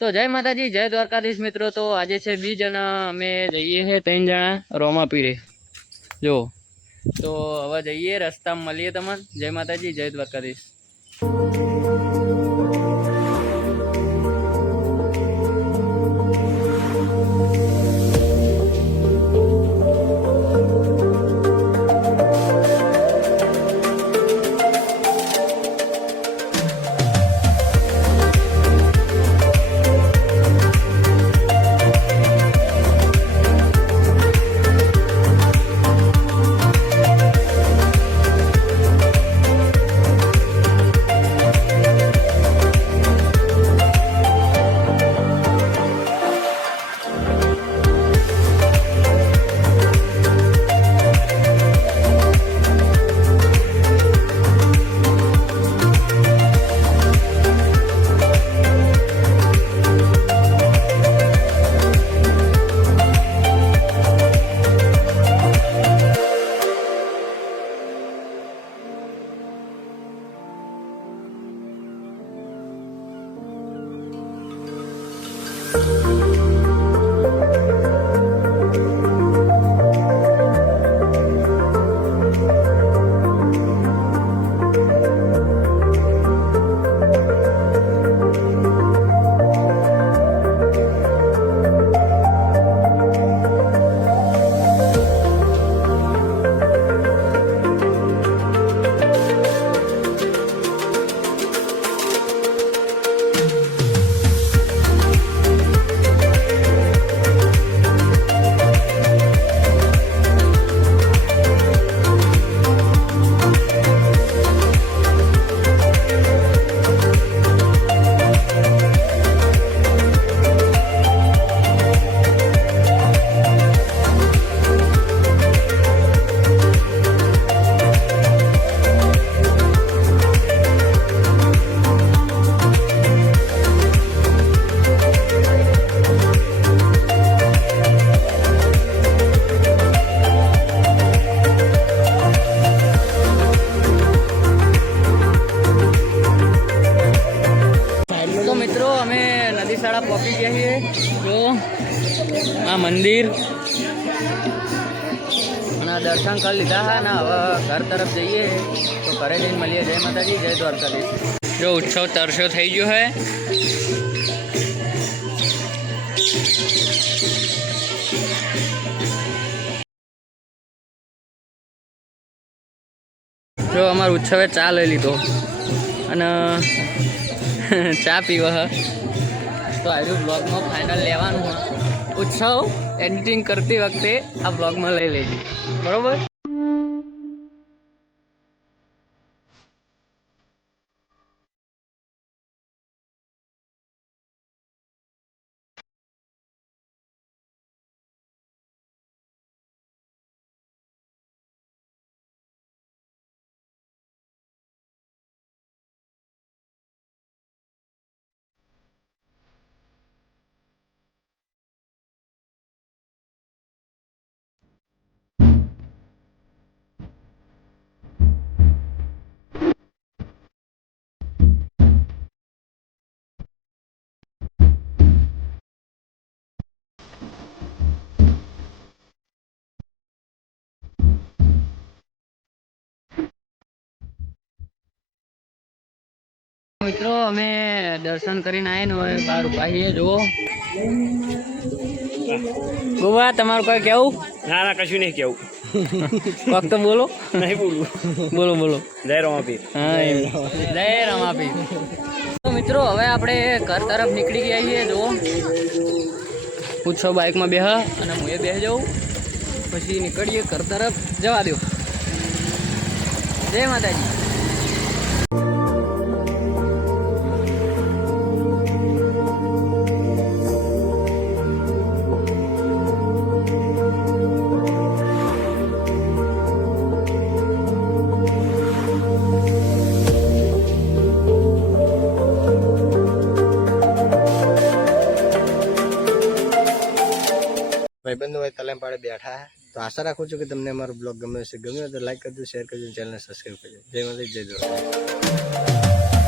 તો જય માતાજી, જય દ્વારકાધીશ મિત્રો. તો આજે છે બીજ અને અમે જઈએ છે ત્રણ જણા રોમા પીરે. જો, તો હવે જઈએ, રસ્તામાં મળીએ તમને. જય માતાજી, જય દ્વારકાધીશ. નદી શાળા પહોંચી ગયા જો, આ મંદિર. અને દર્શન કરી લીધા હા ને હવે ઘર તરફ જઈએ. તો ઘરે જઈને મળીએ. જય માતાજી, જય દ્વારકાધીશ. જો, ઉત્સવ તરસો થઈ ગયો હે જો, અમારો ઉત્સવે ચા લઈ લીધો. અને ચા પીવા. તો આવ્યું બ્લોગમાં ફાઇનલ લેવાનું ઉત્સવ એડિટિંગ કરતી વખતે આ બ્લોગમાં લઈ લેજો. બરોબર? મિત્રો અમે દર્શન કરીને આવીને હવે બહાર ઊભા જુઓ. ગોવા તમારું કોઈ કેવું? ના ના કશું નહીં કેવું. ફક્ત બોલો. નહીં બોલું. બોલો બોલો. જય રમાપીર. હા જય રમાપીર. તો મિત્રો હવે આપણે ઘર તરફ નીકળી ગયા છીએ જુઓ. ઉત્સવ બાઇકમાં બેહ અને હું એ બેહ જાઉં. પછી નીકળીએ ઘર તરફ. જવા દો જય માતાજી. ભાઈબંધો હોય તલેમ પાડે બેઠા તો આશા રાખું છું કે તમને અમારો બ્લોગ ગમ્યો હશે. ગમ્યો તો લાઈક કરજો, શેર કરજો, ચેનલને સબસ્ક્રાઈબ કરજો. જય માતા જય દ્વારકા.